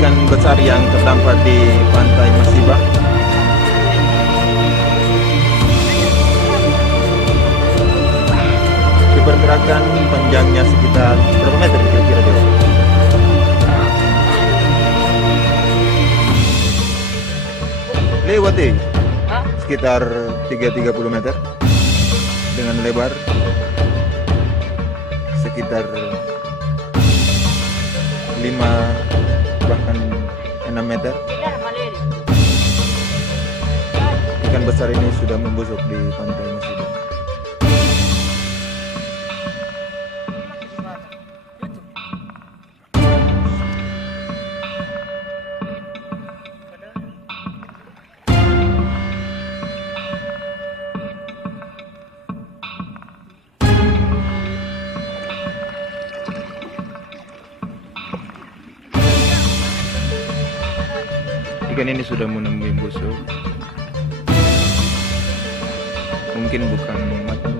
ikan besar yang terdampar di pantai Masiba. Diperkirakan panjangnya sekitar berapa meter kira-kira dia? Lewat sekitar 30 meter dengan lebar sekitar 5 bahkan 6 meter. Ikan besar ini sudah membusuk di pantai Masiba. Ikan ini sudah menemui busuk. Mungkin bukan mati.